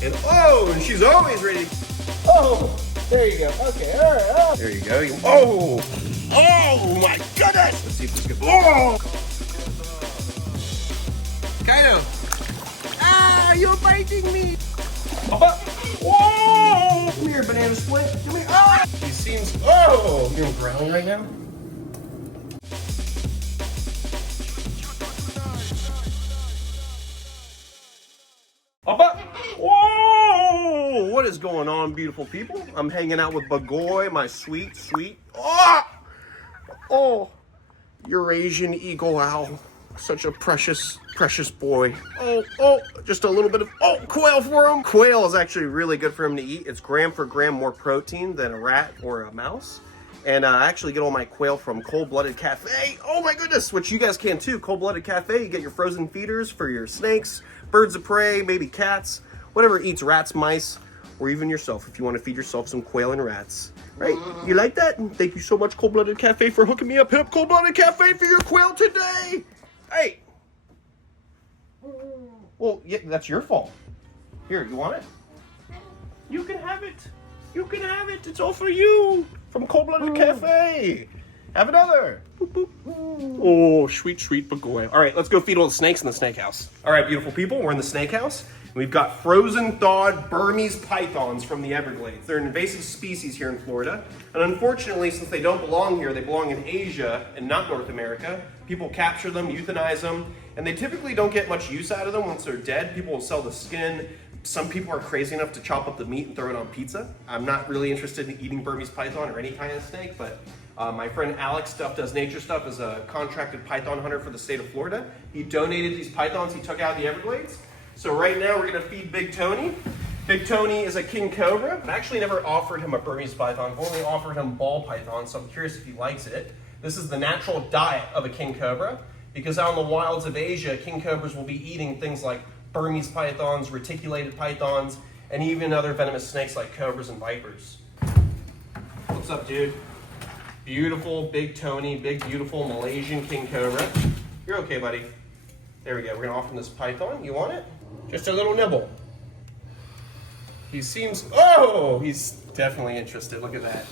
And oh, and she's always ready. Oh, there you go. Okay, all right. Oh. There you go. Oh, oh my goodness. Let's see if this can. Oh, Kaido. Ah, you're biting me. Whoa! Come here, banana split. Come here. Ah! He seems. Oh, you're growling right now. Whoa! What is going on, beautiful people? I'm hanging out with Bagoy, my sweet, sweet. Oh, Eurasian eagle owl. Such a precious, precious boy. Oh, just a little bit of, quail for him. Quail is actually really good for him to eat. It's gram for gram more protein than a rat or a mouse. And I actually get all my quail from Cold-Blooded Cafe. Oh my goodness, which you guys can too. Cold-Blooded Cafe, you get your frozen feeders for your snakes, birds of prey, maybe cats, whatever eats rats, mice, or even yourself if you want to feed yourself some quail and rats. Right? You like that? Thank you so much, Cold-Blooded Cafe, for hooking me up. Hip Cold-Blooded Cafe for your quail today. Hey! Well, yeah, that's your fault. Here, you want it? You can have it. You can have it. It's all for you. From Cold-Blooded Cafe. Have another. Boop, boop. Oh, sweet, sweet Bagoy. All right, let's go feed all the snakes in the snake house. All right, beautiful people, we're in the snake house. We've got frozen thawed Burmese pythons from the Everglades. They're an invasive species here in Florida. And unfortunately, since they don't belong here, they belong in Asia and not North America. People capture them, euthanize them, and they typically don't get much use out of them once they're dead. People will sell the skin. Some people are crazy enough to chop up the meat and throw it on pizza. I'm not really interested in eating Burmese python or any kind of snake, but my friend Alex Does Nature Stuff is a contracted python hunter for the state of Florida. He donated these pythons he took out of the Everglades. So right now we're gonna feed Big Tony. Big Tony is a king cobra. I've actually never offered him a Burmese python. I've only offered him ball python, so I'm curious if he likes it. This is the natural diet of a king cobra, because out in the wilds of Asia, king cobras will be eating things like Burmese pythons, reticulated pythons, and even other venomous snakes like cobras and vipers. What's up, dude? Beautiful Big Tony, big, beautiful Malaysian king cobra. You're okay, buddy. There we go. We're gonna offer him this python. You want it? Just a little nibble. He seems, he's definitely interested. Look at that.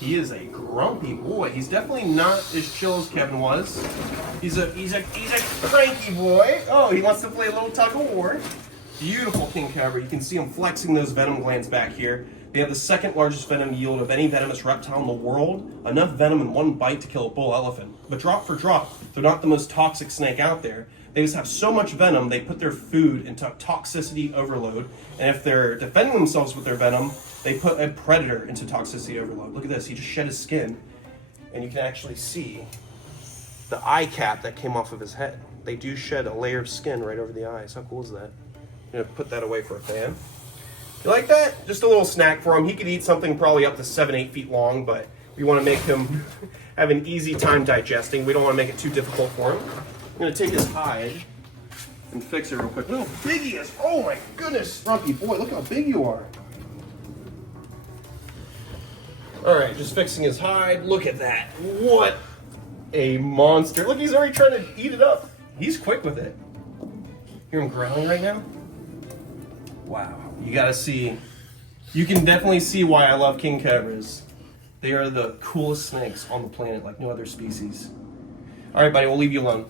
He is a grumpy boy. He's definitely not as chill as Kevin was. He's a cranky boy. Oh, he wants to play a little tug of war. Beautiful king cobra. You can see him flexing those venom glands back here. They have the second largest venom yield of any venomous reptile in the world. Enough venom in one bite to kill a bull elephant. But drop for drop, they're not the most toxic snake out there. They just have so much venom, they put their food into toxicity overload. And if they're defending themselves with their venom, they put a predator into toxicity overload. Look at this, he just shed his skin. And you can actually see the eye cap that came off of his head. They do shed a layer of skin right over the eyes. How cool is that? I'm gonna put that away for a fan. You like that? Just a little snack for him. He could eat something probably up to 7-8 feet long, but we wanna make him have an easy time digesting. We don't wanna make it too difficult for him. I'm gonna take his hide and fix it real quick. Look how big he is. Oh my goodness, Rumpy boy, look how big you are. All right, just fixing his hide. Look at that. What a monster. Look, he's already trying to eat it up. He's quick with it. Hear him growling right now? Wow, you gotta see. You can definitely see why I love king cobras. They are the coolest snakes on the planet, like no other species. All right, buddy, we'll leave you alone.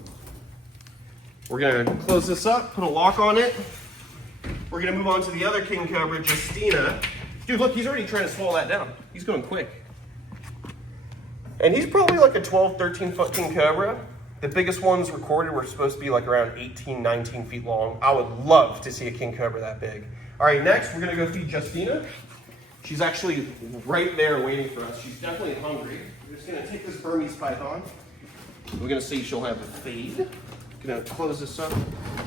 We're gonna close this up, put a lock on it. We're gonna move on to the other king cobra, Justina. Dude, look, he's already trying to swallow that down. He's going quick. And he's probably like a 12, 13 foot king cobra. The biggest ones recorded were supposed to be like around 18, 19 feet long. I would love to see a king cobra that big. All right, next we're gonna go feed Justina. She's actually right there waiting for us. She's definitely hungry. We're just gonna take this Burmese python. We're gonna see she'll have the feed. Gonna close this up.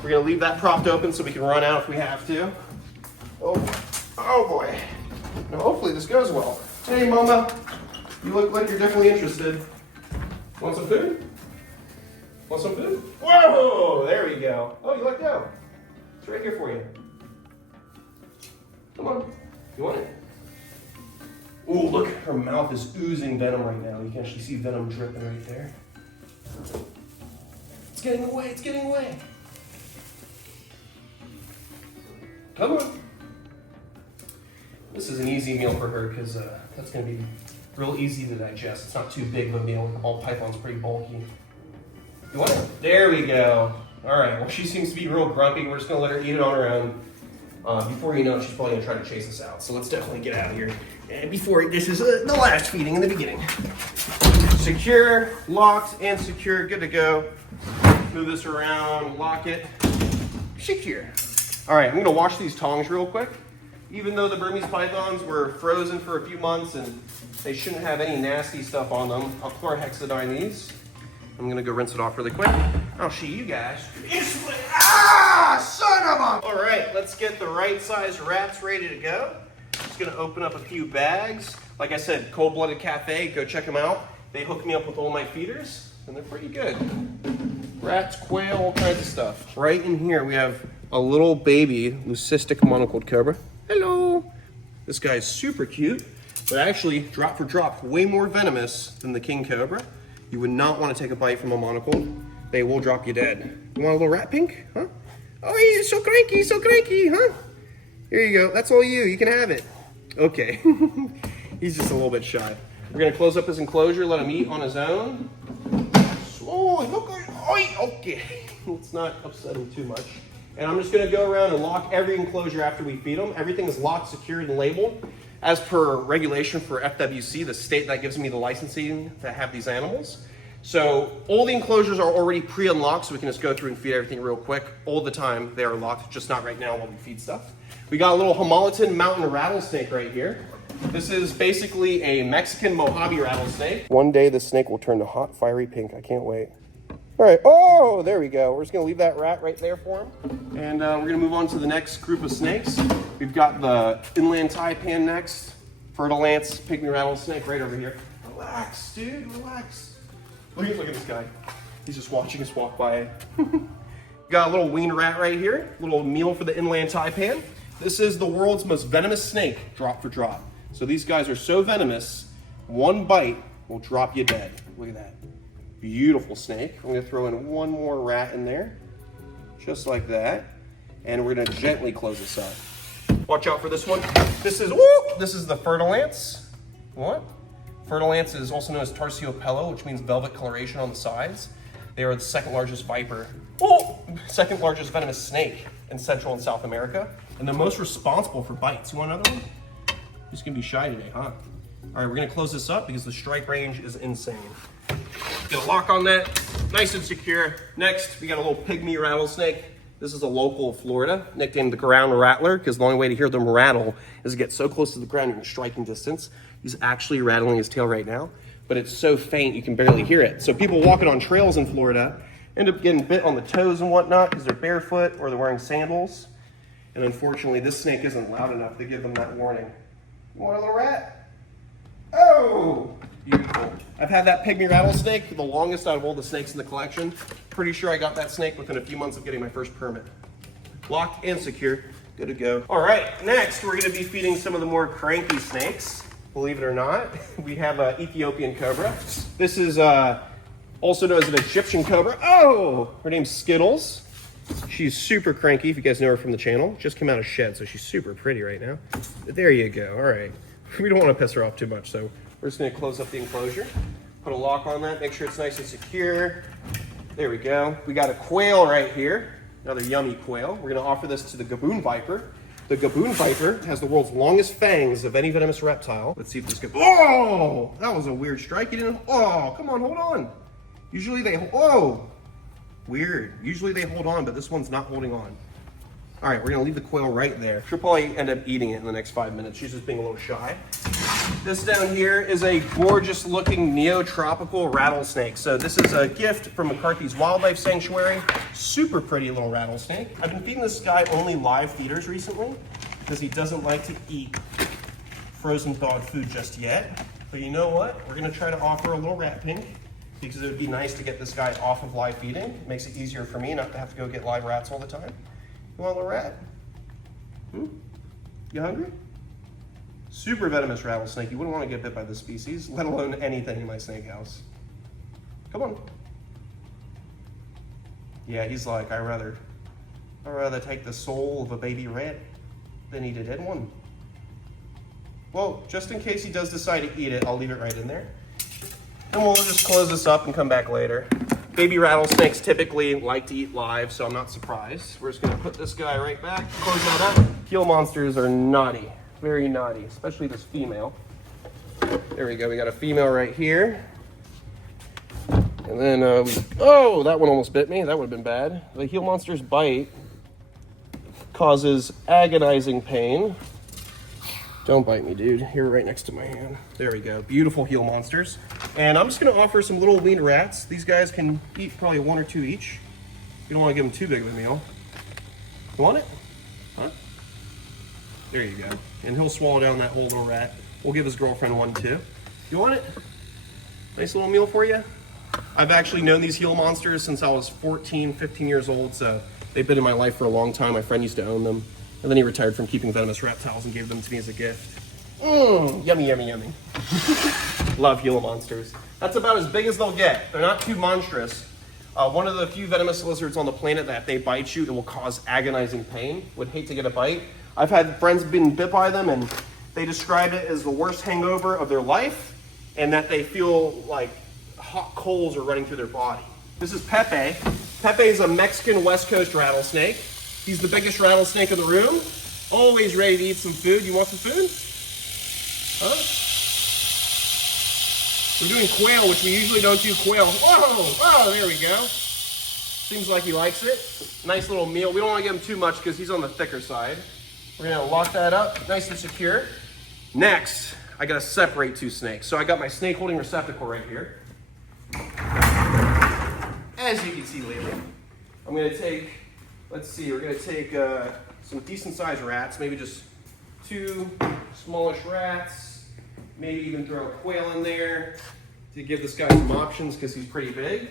We're gonna leave that propped open so we can run out if we have to. Oh boy. Now hopefully this goes well. Hey Mama, you look like you're definitely interested. Want some food? Want some food? Whoa, there we go. Oh, you let go. It's right here for you. Come on, you want it? Oh, look, her mouth is oozing venom right now. You can actually see venom dripping right there. It's getting away, it's getting away. Come on. This is an easy meal for her because that's going to be real easy to digest. It's not too big of a meal. All python's pretty bulky. You want it? There we go. All right, well, she seems to be real grumpy. We're just going to let her eat it on her own. Before you know it, she's probably going to try to chase us out. So let's definitely get out of here. And before, this is the last feeding in the beginning. Secure, locked, and secure. Good to go. Move this around, lock it. Secure. All right, I'm going to wash these tongs real quick. Even though the Burmese pythons were frozen for a few months and they shouldn't have any nasty stuff on them, I'll chlorhexidine these. I'm going to go rinse it off really quick. I'll show you guys. Son of a... All right, let's get the right size rats ready to go. Just going to open up a few bags. Like I said, Cold-Blooded Cafe, go check them out. They hook me up with all my feeders, and they're pretty good. Rats, quail, all kinds of stuff. Right in here, we have a little baby leucistic monocled cobra. Hello. This guy's super cute, but actually, drop for drop, way more venomous than the king cobra. You would not want to take a bite from a monocled. They will drop you dead. You want a little rat pink? Huh? Oh, he's so cranky, huh? Here you go. That's all you. You can have it. Okay. He's just a little bit shy. We're going to close up his enclosure, let him eat on his own. Oh, okay. Let's not upset him too much. And I'm just going to go around and lock every enclosure after we feed them. Everything is locked, secured, and labeled. As per regulation for FWC, the state that gives me the licensing to have these animals. So all the enclosures are already pre-unlocked, so we can just go through and feed everything real quick. All the time they are locked, just not right now while we feed stuff. We got a little Hamilton mountain rattlesnake right here. This is basically a Mexican Mojave rattlesnake. One day the snake will turn to hot, fiery pink. I can't wait. All right, oh, there we go. We're just gonna leave that rat right there for him. And we're gonna move on to the next group of snakes. We've got the inland taipan next. Fertile ants, pygmy rattlesnake right over here. Relax, dude, relax. Look at this guy. He's just watching us walk by. Got a little weaned rat right here. Little meal for the inland taipan. This is the world's most venomous snake, drop for drop. So these guys are so venomous, one bite will drop you dead. Look at that. Beautiful snake. I'm gonna throw in one more rat in there, just like that. And we're gonna gently close this up. Watch out for this one. This is the fertile ants. What? Fertile ants is also known as terciopelo, which means velvet coloration on the sides. They are the second largest second largest venomous snake in Central and South America. And the most responsible for bites. You want another one? He's gonna be shy today, huh? All right, we're gonna close this up because the strike range is insane. Get a lock on that, nice and secure. Next, we got a little pygmy rattlesnake. This is a local of Florida, nicknamed the ground rattler, because the only way to hear them rattle is to get so close to the ground you're in striking distance. He's actually rattling his tail right now, but it's so faint you can barely hear it. So people walking on trails in Florida end up getting bit on the toes and whatnot because they're barefoot or they're wearing sandals. And unfortunately, this snake isn't loud enough to give them that warning. You want a little rat? Oh, beautiful. I've had that pygmy rattlesnake for the longest out of all the snakes in the collection. Pretty sure I got that snake within a few months of getting my first permit. Locked and secure, good to go. All right, next we're gonna be feeding some of the more cranky snakes. Believe it or not, we have an Ethiopian cobra. This is also known as an Egyptian cobra. Oh, her name's Skittles. She's super cranky, if you guys know her from the channel. Just came out of shed, so she's super pretty right now. But there you go, all right. We don't want to piss her off too much, so we're just gonna close up the enclosure, put a lock on that, make sure it's nice and secure. There we go. We got a quail right here, another yummy quail. We're gonna offer this to the gaboon viper. The gaboon viper has the world's longest fangs of any venomous reptile. Let's see if this oh, that was a weird strike. You didn't, oh, come on, hold on. Usually they, weird. Usually they hold on, but this one's not holding on. All right, we're gonna leave the quail right there. She'll probably end up eating it in the next 5 minutes. She's just being a little shy. This down here is a gorgeous looking neotropical rattlesnake. So this is a gift from McCarthy's Wildlife Sanctuary. Super pretty little rattlesnake. I've been feeding this guy only live feeders recently because he doesn't like to eat frozen thawed food just yet. But you know what? We're gonna try to offer a little rat pink because it would be nice to get this guy off of live feeding. It makes it easier for me not to have to go get live rats all the time. You want a little rat? You hungry? Super venomous rattlesnake. You wouldn't want to get bit by this species, let alone anything in my snake house. Come on. Yeah, he's like, I'd rather take the soul of a baby rat Then eat a dead one. Well, just in case he does decide to eat it, I'll leave it right in there. And we'll just close this up and come back later. Baby rattlesnakes typically like to eat live, so I'm not surprised. We're just gonna put this guy right back, close that up. Gila monsters are naughty, very naughty, especially this female. There we go, we got a female right here. And then, oh, that one almost bit me. That would have been bad. The Gila monster's bite causes agonizing pain. Don't bite me, dude. You're right next to my hand. There we go. Beautiful Gila monsters. And I'm just going to offer some little wiener rats. These guys can eat probably 1 or 2 each. You don't want to give them too big of a meal. You want it? Huh? There you go. And he'll swallow down that whole little rat. We'll give his girlfriend one too. You want it? Nice little meal for you. I've actually known these Gila monsters since I was 14, 15 years old, so they've been in my life for a long time. My friend used to own them, and then he retired from keeping venomous reptiles and gave them to me as a gift. Yummy, yummy, yummy. Love Gila monsters. That's about as big as they'll get. They're not too monstrous. One of the few venomous lizards on the planet that if they bite you, it will cause agonizing pain. Would hate to get a bite. I've had friends been bit by them, and they described it as the worst hangover of their life, and that they feel like hot coals are running through their body. This is Pepe. Pepe is a Mexican West Coast rattlesnake. He's the biggest rattlesnake in the room. Always ready to eat some food. You want some food? Huh? We're doing quail, which we usually don't do quail. Oh, there we go. Seems like he likes it. Nice little meal. We don't want to give him too much because he's on the thicker side. We're gonna lock that up, nice and secure. Next, I gotta separate 2 snakes. So I got my snake holding receptacle right here. As you can see later, I'm gonna take, let's see, we're gonna take some decent sized rats, maybe just 2 smallish rats, maybe even throw a quail in there to give this guy some options because he's pretty big.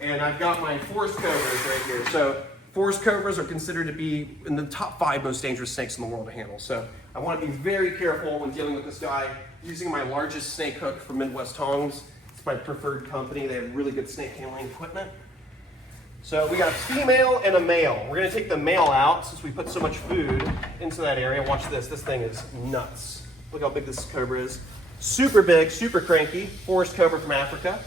And I've got my forest cobras right here. So forest cobras are considered to be in the top 5 most dangerous snakes in the world to handle. So I want to be very careful when dealing with this guy. Using my largest snake hook from Midwest Tongs. It's my preferred company. They have really good snake handling equipment. So we got a female and a male. We're going to take the male out since we put so much food into that area. Watch this. This thing is nuts. Look how big this cobra is. Super big, super cranky. Forest cobra from Africa.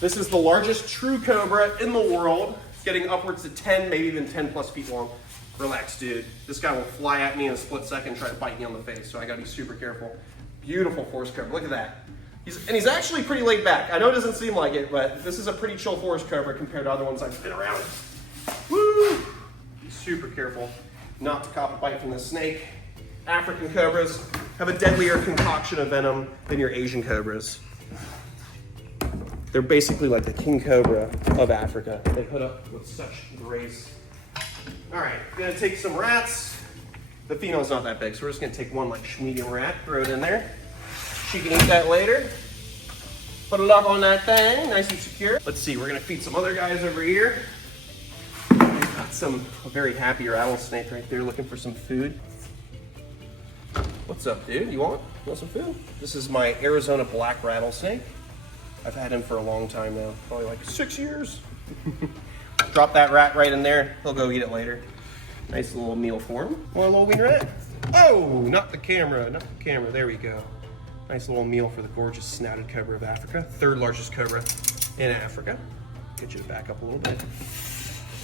This is the largest true cobra in the world. Getting upwards to 10, maybe even 10 plus feet long. Relax, dude. This guy will fly at me in a split second and try to bite me on the face, so I gotta be super careful. Beautiful forest cobra, look at that. He's actually pretty laid back. I know it doesn't seem like it, but this is a pretty chill forest cobra compared to other ones I've been around. Woo! Be super careful not to cop a bite from the snake. African cobras have a deadlier concoction of venom than your Asian cobras. They're basically like the king cobra of Africa. They put up with such grace. All right, gonna take some rats. The female's not that big, so we're just gonna take one like medium rat, throw it in there. She can eat that later. Put it up on that thing, nice and secure. Let's see, we're gonna feed some other guys over here. We've got a very happy rattlesnake right there looking for some food. What's up, dude? You want some food? This is my Arizona black rattlesnake. I've had him for a long time now, probably like 6 years. Drop that rat right in there. He'll go eat it later. Nice little meal for him. Want a little wiener rat? Oh, not the camera, not the camera. There we go. Nice little meal for the gorgeous snouted cobra of Africa. 3rd largest cobra in Africa. Get you to back up a little bit.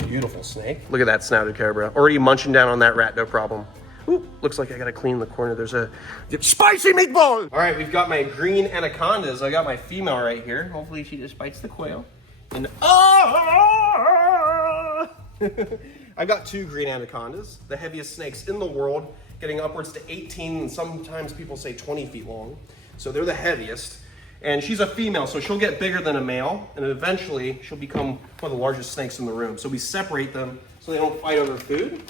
Beautiful snake. Look at that snouted cobra. Already munching down on that rat, no problem. Ooh, looks like I gotta clean the corner. There's a spicy meatball. All right, we've got my green anacondas. I got my female right here. Hopefully she just bites the quail. And I've got 2 green anacondas, the heaviest snakes in the world, getting upwards to 18 and sometimes people say 20 feet long. So they're the heaviest. And she's a female, so she'll get bigger than a male, and eventually she'll become one of the largest snakes in the room. So we separate them so they don't fight over food.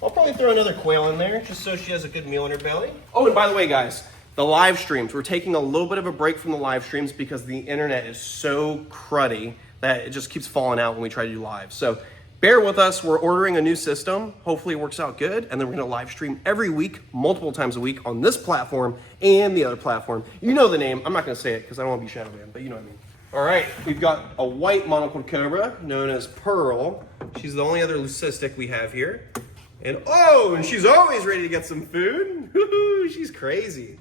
I'll probably throw another quail in there just so she has a good meal in her belly. Oh, and by the way, guys, the live streams. We're taking a little bit of a break from the live streams because the internet is so cruddy that it just keeps falling out when we try to do live. So bear with us. We're ordering a new system. Hopefully it works out good. And then we're going to live stream every week, multiple times a week on this platform and the other platform. You know the name. I'm not going to say it because I don't want to be shadow banned, but you know what I mean. All right, we've got a white monocled cobra known as Pearl. She's the only other leucistic we have here. And she's always ready to get some food. She's crazy.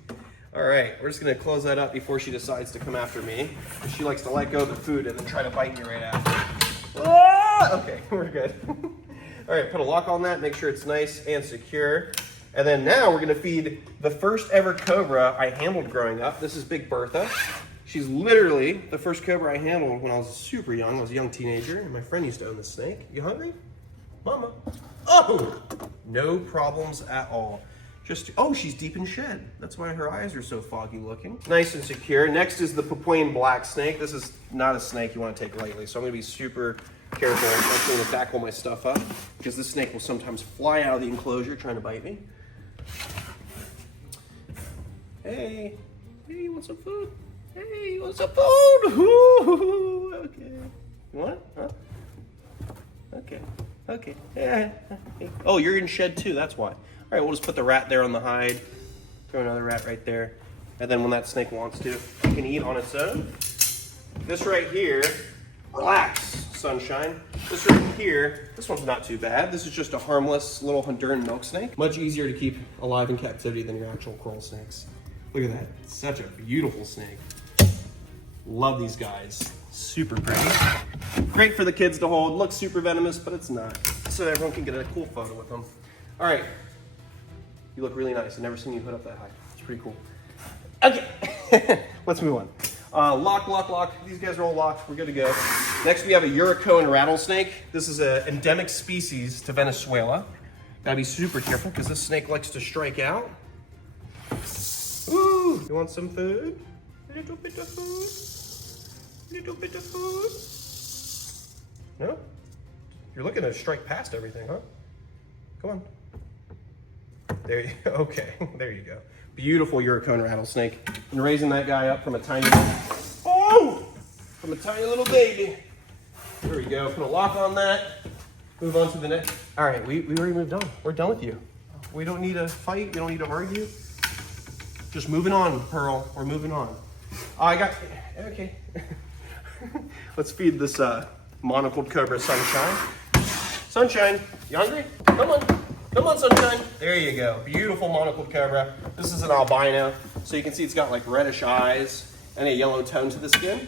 All right, we're just gonna close that up before she decides to come after me. She likes to let go of the food and then try to bite me right after. Okay, we're good. All right, put a lock on that, make sure it's nice and secure. And then now we're gonna feed the first ever cobra I handled growing up. This is Big Bertha. She's literally the first cobra I handled when I was super young. I was a young teenager, and my friend used to own this snake. You hungry? Mama. Oh, no problems at all. She's deep in shed. That's why her eyes are so foggy looking. Nice and secure. Next is the Papuan black snake. This is not a snake you want to take lightly, so I'm gonna be super careful. I'm not going to tackle my stuff up because this snake will sometimes fly out of the enclosure trying to bite me. Hey, you want some food? Hey, you want some food? Ooh, okay. You want it? Huh? Okay. Yeah. Oh, you're in shed too, that's why. All right, we'll just put the rat there on the hide. Throw another rat right there. And then when that snake wants to, it can eat on its own. This right here, relax, sunshine. This right here, this one's not too bad. This is just a harmless little Honduran milk snake. Much easier to keep alive in captivity than your actual coral snakes. Look at that, such a beautiful snake. Love these guys, super pretty. Great for the kids to hold, looks super venomous, but it's not. So everyone can get a cool photo with them. All right, you look really nice. I've never seen you put up that high. It's pretty cool. Okay, let's move on. Lock. These guys are all locked. We're good to go. Next, we have a Eurocoan rattlesnake. This is an endemic species to Venezuela. Gotta be super careful because this snake likes to strike out. Ooh, you want some food? A little bit of food? Little bit of food? No? You're looking to strike past everything, huh? Come on. There you go. Okay, there you go. Beautiful Eurocoan rattlesnake. Been raising that guy up from a tiny little baby. There we go. Put a lock on that. Move on to the next. All right, we already moved on. We're done with you. We don't need to fight. We don't need to argue. Just moving on, Pearl. We're moving on. Okay. Let's feed this monocled cobra Sunshine. Sunshine, you hungry? Come on, Sunshine. There you go. Beautiful monocled cobra. This is an albino, so you can see it's got like reddish eyes and a yellow tone to the skin.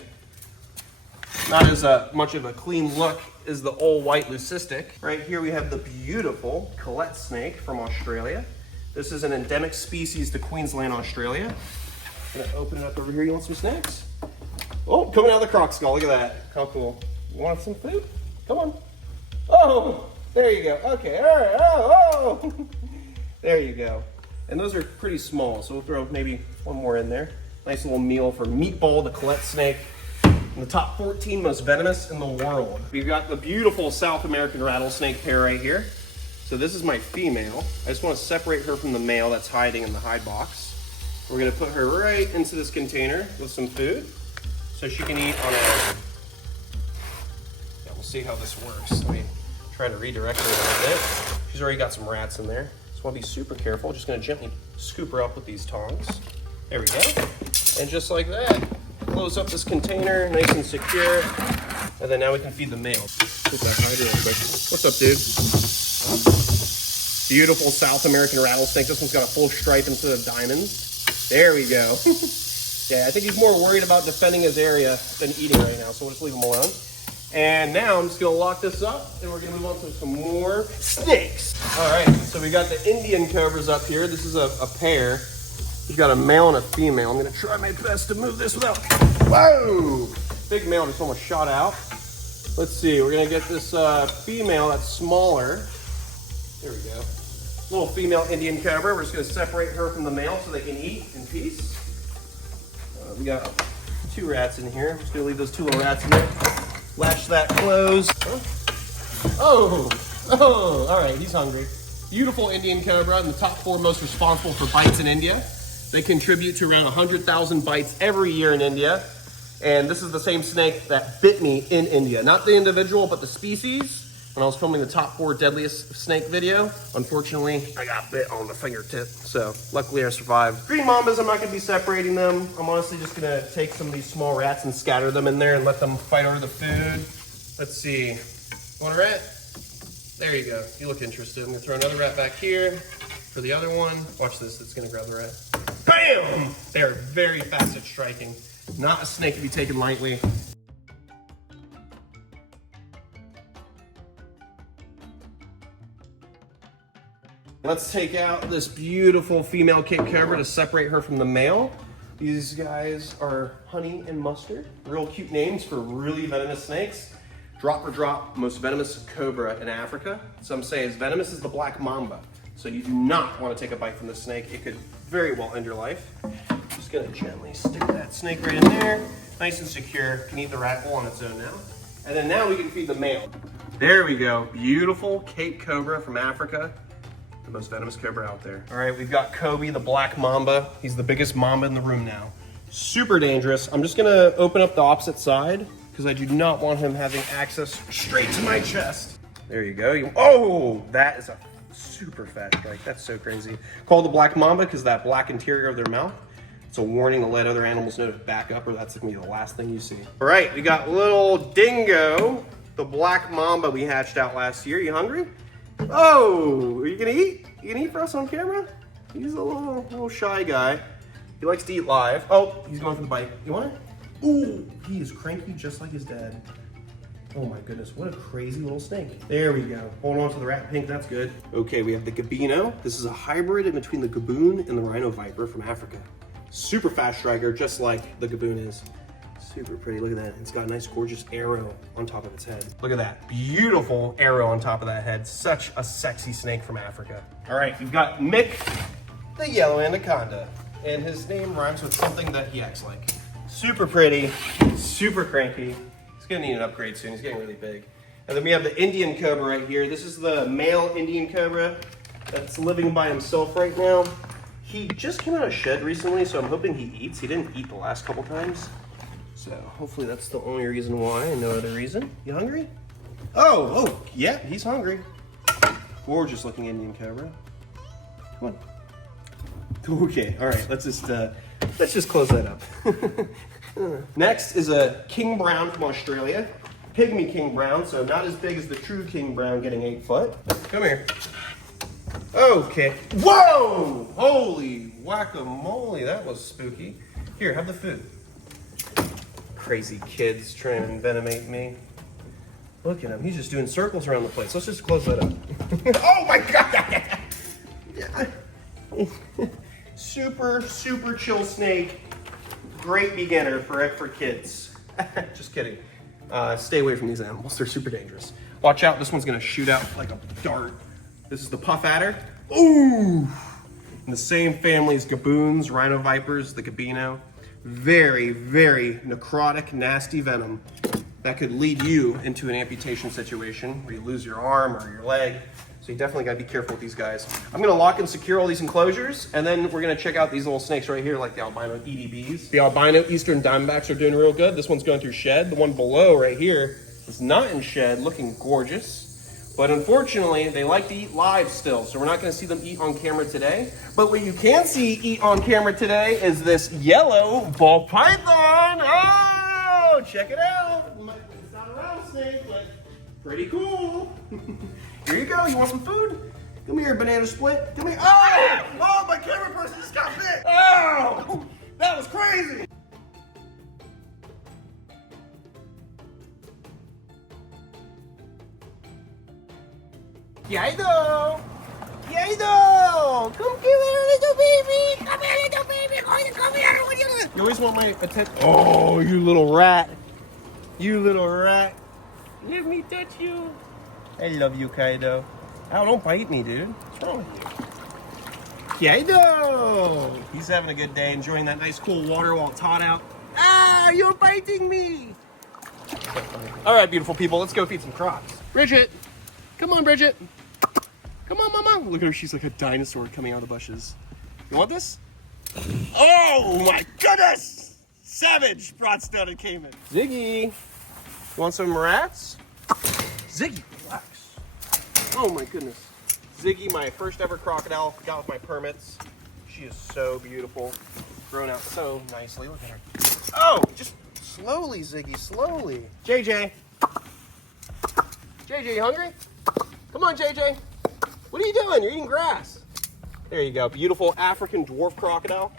Not as much of a clean look as the old white leucistic. Right here we have the beautiful Colette snake from Australia. This is an endemic species to Queensland, Australia. I'm gonna open it up over here. You want some snacks? Oh, coming out of the croc skull. Look at that. How cool. You want some food? Come on. Oh, there you go. Okay, all right. Oh. There you go. And those are pretty small, so we'll throw maybe one more in there. Nice little meal for Meatball, the Colette snake. In the top 14 most venomous in the world. We've got the beautiful South American rattlesnake pair right here. So this is my female. I just want to separate her from the male that's hiding in the hide box. We're gonna put her right into this container with some food so she can eat on her own. Yeah, we'll see how this works. Let me try to redirect her a little bit. She's already got some rats in there. Just want to be super careful. Just gonna gently scoop her up with these tongs. There we go. And just like that, close up this container, nice and secure. And then now we can feed the male. Put that hide real quick. What's up, dude? Beautiful South American rattlesnake. This one's got a full stripe instead of diamonds. There we go. Yeah, I think he's more worried about defending his area than eating right now, so we'll just leave him alone. And now I'm just gonna lock this up, and we're gonna move on to some more snakes. All right, so we got the Indian cobras up here. This is a pair. We've got a male and a female. I'm gonna try my best to move this without, whoa! Big male just almost shot out. Let's see, we're gonna get this female that's smaller. There we go. Little female Indian cobra. We're just gonna separate her from the male so they can eat in peace. We got 2 rats in here. I'm just gonna leave those 2 little rats in there. Latch that closed. Oh, all right, he's hungry. Beautiful Indian cobra, in the top 4 most responsible for bites in India. They contribute to around 100,000 bites every year in India. And this is the same snake that bit me in India. Not the individual, but the species. When I was filming the top 4 deadliest snake video, unfortunately, I got bit on the fingertip. So luckily I survived. Green mambas, I'm not gonna be separating them. I'm honestly just gonna take some of these small rats and scatter them in there and let them fight over the food. Let's see, you want a rat? There you go. You look interested. I'm gonna throw another rat back here for the other one. Watch this, it's gonna grab the rat. Bam! They are very fast at striking. Not a snake to be taken lightly. Let's take out this beautiful female Cape Cobra to separate her from the male. These guys are Honey and Mustard. Real cute names for really venomous snakes. Drop or drop, most venomous cobra in Africa. Some say as venomous as the black mamba. So you do not want to take a bite from this snake. It could very well end your life. Just gonna gently stick that snake right in there. Nice and secure. Can eat the rat hole on its own now. And then now we can feed the male. There we go. Beautiful Cape Cobra from Africa. The most venomous cobra out there. All right, we've got Kobe, the black mamba. He's the biggest mamba in the room now. Super dangerous. I'm just gonna open up the opposite side because I do not want him having access straight to my chest. There you go. Oh, that is a super fast strike. That's so crazy. Called the black mamba because that black interior of their mouth. It's a warning to let other animals know to back up or that's gonna be the last thing you see. All right, we got little Dingo, the black mamba we hatched out last year. You hungry? Oh, are you gonna eat? You gonna eat for us on camera? He's a little shy guy. He likes to eat live. Oh, he's going for the bite. You want it? Ooh, he is cranky just like his dad. Oh my goodness, what a crazy little snake. There we go. Hold on to the rat pink, that's good. Okay, we have the Gabino. This is a hybrid in between the Gaboon and the Rhino Viper from Africa. Super fast striker, just like the Gaboon is. Super pretty, look at that. It's got a nice, gorgeous arrow on top of its head. Look at that, beautiful arrow on top of that head. Such a sexy snake from Africa. All right, we've got Mick, the yellow anaconda. And his name rhymes with something that he acts like. Super pretty, super cranky. He's gonna need an upgrade soon, he's getting really big. And then we have the Indian cobra right here. This is the male Indian cobra that's living by himself right now. He just came out of shed recently, so I'm hoping he eats. He didn't eat the last couple times. So hopefully that's the only reason why and no other reason. You hungry? Oh, yeah, he's hungry. Gorgeous looking Indian cobra. Come on. Okay, all right, let's just close that up. Next is a king brown from Australia. Pygmy king brown, so not as big as the true king brown getting 8 foot. Come here. Okay. Whoa! Holy whack-a-mole, that was spooky. Here, have the food. Crazy kids trying to envenomate me. Look at him, he's just doing circles around the place. Let's just close that up. Oh my God! Super, super chill snake. Great beginner for kids. Just kidding. Stay away from these animals, they're super dangerous. Watch out, this one's gonna shoot out like a dart. This is the puff adder. Ooh! In the same family as gaboons, rhino vipers, the gabino. Very, very necrotic, nasty venom that could lead you into an amputation situation where you lose your arm or your leg. So you definitely gotta be careful with these guys. I'm gonna lock and secure all these enclosures, and then we're gonna check out these little snakes right here, like the albino EDBs. The albino Eastern Diamondbacks are doing real good. This one's going through shed. The one below right here is not in shed, looking gorgeous. But unfortunately, they like to eat live still, so we're not gonna see them eat on camera today. But what you can see eat on camera today is this yellow ball python. Oh, check it out. It's not a rattlesnake, but pretty cool. Here you go, you want some food? Come here, banana split. Come here. Oh, oh, my camera person just got bit. Oh, that was crazy. Yaido! Yaido! Come here, little baby! Come here, little baby! Come here! What are you doing? You always want my attention. Oh, you little rat! You little rat! Let me touch you. I love you, Kaido. Oh, don't bite me, dude. What's wrong with you? Kaido! He's having a good day, enjoying that nice cool water while it's hot out. Ah, you're biting me! All right, beautiful people, let's go feed some crocs. Bridget! Come on, Bridget! Come on, Mama. Look at her. She's like a dinosaur coming out of the bushes. You want this? Oh, my goodness. Savage broad-snouted caiman. Ziggy. You want some rats? Ziggy, relax. Oh, my goodness. Ziggy, my first ever crocodile. Got with my permits. She is so beautiful. Grown out so nicely. Look at her. Oh, just slowly, Ziggy, slowly. JJ. JJ, you hungry? Come on, JJ. What are you doing? You're eating grass. There you go. Beautiful African dwarf crocodile.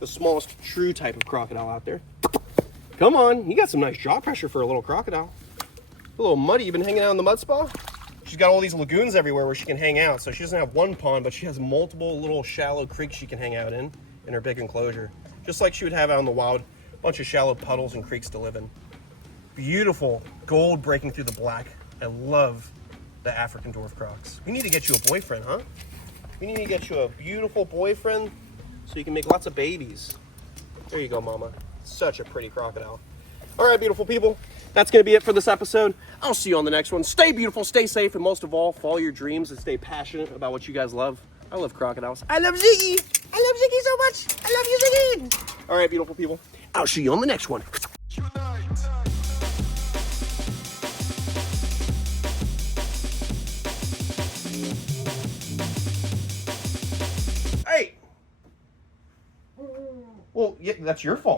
The smallest true type of crocodile out there. Come on. You got some nice jaw pressure for a little crocodile. A little muddy. You've been hanging out in the mud spa? She's got all these lagoons everywhere where she can hang out. So she doesn't have one pond, but she has multiple little shallow creeks she can hang out in her big enclosure. Just like she would have out in the wild. A bunch of shallow puddles and creeks to live in. Beautiful gold breaking through the black. I love the African dwarf crocs. We need to get you a boyfriend, huh? We need to get you a beautiful boyfriend so you can make lots of babies. There you go, mama. Such a pretty crocodile. All right, beautiful people. That's going to be it for this episode. I'll see you on the next one. Stay beautiful, stay safe, and most of all, follow your dreams and stay passionate about what you guys love. I love crocodiles. I love Ziggy. I love Ziggy so much. I love you, Ziggy. All right, beautiful people. I'll see you on the next one. Hey. Well, yeah, that's your fault.